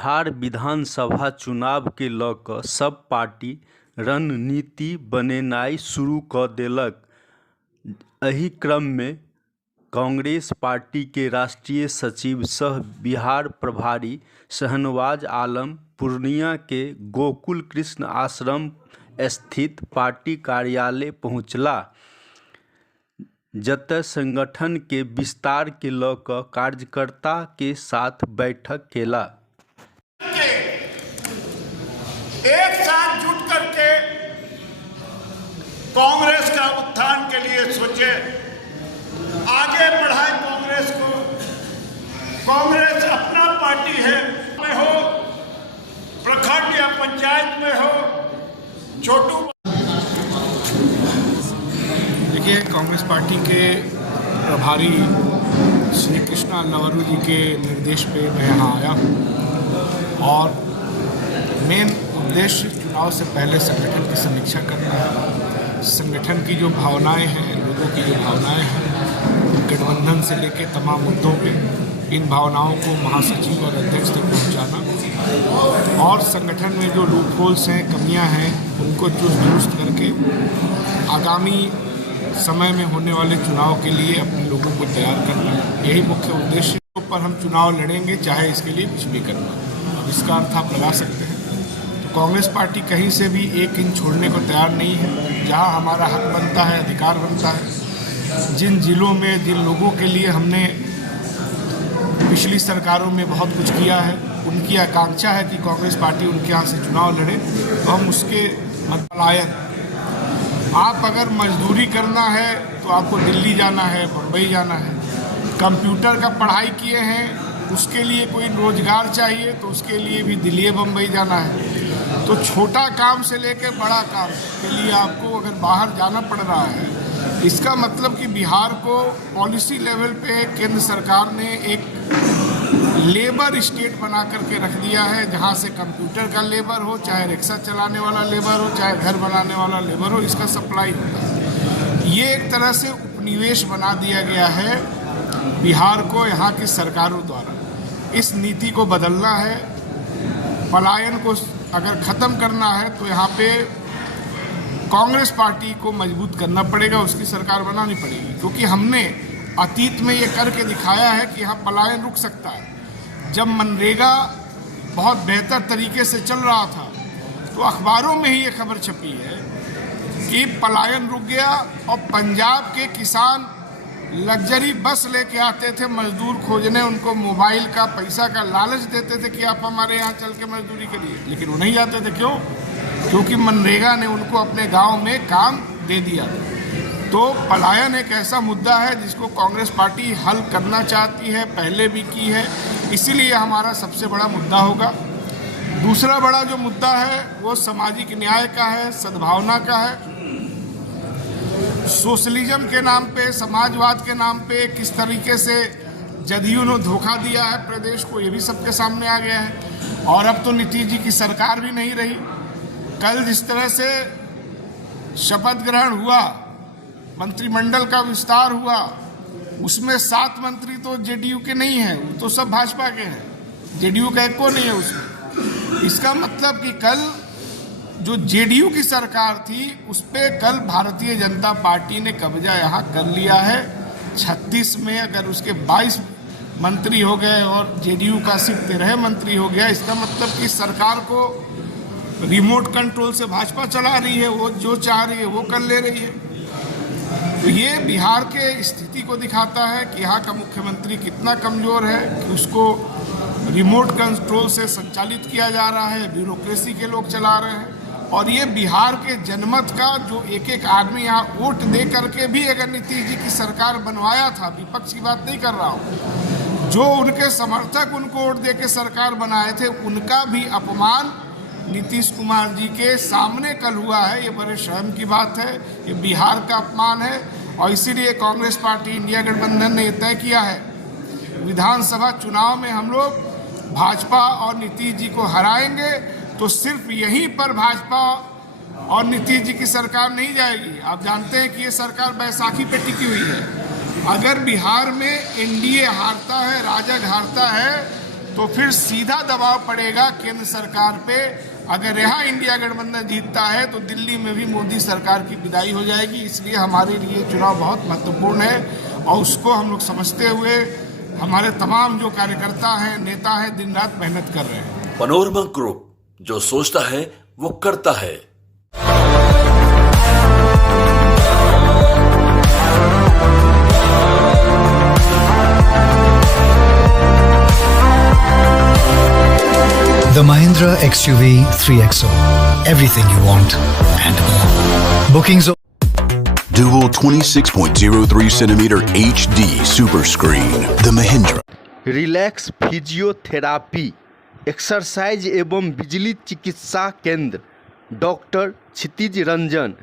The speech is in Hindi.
बिहार विधानसभा चुनाव के लऽ कऽ सब पार्टी रणनीति बनेनाइ शुरू कऽ देलक। एहि क्रम में कांग्रेस पार्टी के राष्ट्रीय सचिव सह बिहार प्रभारी शाहनवाज आलम पूर्णिया के गोकुल कृष्ण आश्रम स्थित पार्टी कार्यालय पहुँचला, जतय संगठन के विस्तार के लऽ कऽ कार्यकर्ता के साथ बैठक केला। एक साथ जुट करके कांग्रेस का उत्थान के लिए सोचे, आगे बढ़ाए कांग्रेस को। कांग्रेस अपना पार्टी है, में हो प्रखंड या पंचायत में हो, छोटू। देखिए, कांग्रेस पार्टी के प्रभारी श्री कृष्णा लवरू जी के निर्देश पे मैं यहाँ आया और मेन उद्देश्य चुनाव से पहले संगठन की समीक्षा करना है। संगठन की जो भावनाएं हैं, लोगों की जो भावनाएं हैं, गठबंधन से लेकर तमाम मुद्दों पे इन भावनाओं को महासचिव और अध्यक्ष तक पहुंचाना और संगठन में जो लूप होल्स हैं, कमियां हैं, उनको चुस्त दुरुस्त करके आगामी समय में होने वाले चुनाव के लिए अपने लोगों को तैयार करना, यही मुख्य उद्देश्य है। पर हम चुनाव लड़ेंगे, चाहे इसके लिए कुछ भी करना। अब इसका अर्थ आप लगा सकते हैं। तो कांग्रेस पार्टी कहीं से भी एक इंच छोड़ने को तैयार नहीं है। जहां हमारा हक बनता है, अधिकार बनता है, जिन जिलों में जिन लोगों के लिए हमने पिछली सरकारों में बहुत कुछ किया है, उनकी आकांक्षा है कि कांग्रेस पार्टी उनके यहाँ से चुनाव लड़े, तो हम उसके पलायन। आप अगर मजदूरी करना है तो आपको दिल्ली जाना है, मुंबई जाना है। कंप्यूटर का पढ़ाई किए हैं, उसके लिए कोई रोजगार चाहिए तो उसके लिए भी दिल्ली बम्बई जाना है। तो छोटा काम से लेकर बड़ा काम के लिए आपको अगर बाहर जाना पड़ रहा है, इसका मतलब कि बिहार को पॉलिसी लेवल पे केंद्र सरकार ने एक लेबर स्टेट बना करके रख दिया है, जहाँ से कंप्यूटर का लेबर हो, चाहे रिक्शा चलाने वाला लेबर हो, चाहे घर बनाने वाला लेबर हो, इसका सप्लाई होता है। ये एक तरह से उपनिवेश बना दिया गया है बिहार को यहाँ की सरकारों द्वारा। इस नीति को बदलना है, पलायन को अगर ख़त्म करना है तो यहाँ पे कांग्रेस पार्टी को मजबूत करना पड़ेगा, उसकी सरकार बनानी पड़ेगी। क्योंकि हमने अतीत में ये करके दिखाया है कि यहाँ पलायन रुक सकता है। जब मनरेगा बहुत बेहतर तरीके से चल रहा था तो अखबारों में ही ये खबर छपी है कि पलायन रुक गया और पंजाब के किसान लग्जरी बस लेके आते थे मजदूर खोजने, उनको मोबाइल का पैसा का लालच देते थे कि आप हमारे यहाँ चल के मजदूरी करिए, लेकिन वो नहीं आते थे। क्यों? क्योंकि मनरेगा ने उनको अपने गांव में काम दे दिया। तो पलायन एक ऐसा मुद्दा है जिसको कांग्रेस पार्टी हल करना चाहती है, पहले भी की है, इसीलिए हमारा सबसे बड़ा मुद्दा होगा। दूसरा बड़ा जो मुद्दा है वो सामाजिक न्याय का है, सद्भावना का है। सोशलिज्म के नाम पे, समाजवाद के नाम पे किस तरीके से जदयू ने धोखा दिया है प्रदेश को, ये भी सबके सामने आ गया है। और अब तो नीतीश जी की सरकार भी नहीं रही। कल जिस तरह से शपथ ग्रहण हुआ, मंत्रिमंडल का विस्तार हुआ, उसमें 7 मंत्री तो जेडीयू के नहीं हैं, वो तो सब भाजपा के हैं। जेडीयू का एक को नहीं है उसमें। इसका मतलब कि कल जो जेडीयू की सरकार थी उस पर कल भारतीय जनता पार्टी ने कब्जा यहाँ कर लिया है। 36 में अगर उसके 22 मंत्री हो गए और जेडीयू का सिर्फ 13 मंत्री हो गया, इसका मतलब कि सरकार को रिमोट कंट्रोल से भाजपा चला रही है, वो जो चाह रही है वो कर ले रही है। तो ये बिहार के स्थिति को दिखाता है कि यहाँ का मुख्यमंत्री कितना कमज़ोर है कि उसको रिमोट कंट्रोल से संचालित किया जा रहा है, ब्यूरोक्रेसी के लोग चला रहे हैं। और ये बिहार के जनमत का जो एक एक आदमी यहाँ वोट दे करके भी अगर नीतीश जी की सरकार बनवाया था, विपक्ष की बात नहीं कर रहा हूँ, जो उनके समर्थक उनको वोट दे के सरकार बनाए थे, उनका भी अपमान नीतीश कुमार जी के सामने कल हुआ है। ये बड़े शर्म की बात है, ये बिहार का अपमान है। और इसीलिए कांग्रेस पार्टी इंडिया गठबंधन ने तय किया है विधानसभा चुनाव में हम लोग भाजपा और नीतीश जी को हराएंगे, तो सिर्फ यहीं पर भाजपा और नीतीश जी की सरकार नहीं जाएगी। आप जानते हैं कि ये सरकार बैसाखी पे टिकी हुई है। अगर बिहार में एनडीए हारता है, राजग हारता है, तो फिर सीधा दबाव पड़ेगा केंद्र सरकार पे। अगर यहाँ इंडिया गठबंधन जीतता है तो दिल्ली में भी मोदी सरकार की विदाई हो जाएगी। इसलिए हमारे लिए चुनाव बहुत महत्वपूर्ण है और उसको हम लोग समझते हुए हमारे तमाम जो कार्यकर्ता हैं, नेता हैं, दिन रात मेहनत कर रहे हैं। पनोरमा ग्रुप, जो सोचता है वो करता है। The Mahindra XUV 3XO. Everything you want and more. Bookings. Dual 26.03 centimeter HD super screen. The Mahindra. Relax physiotherapy exercise एवं बिजली चिकित्सा केंद्र डॉक्टर क्षितिज रंजन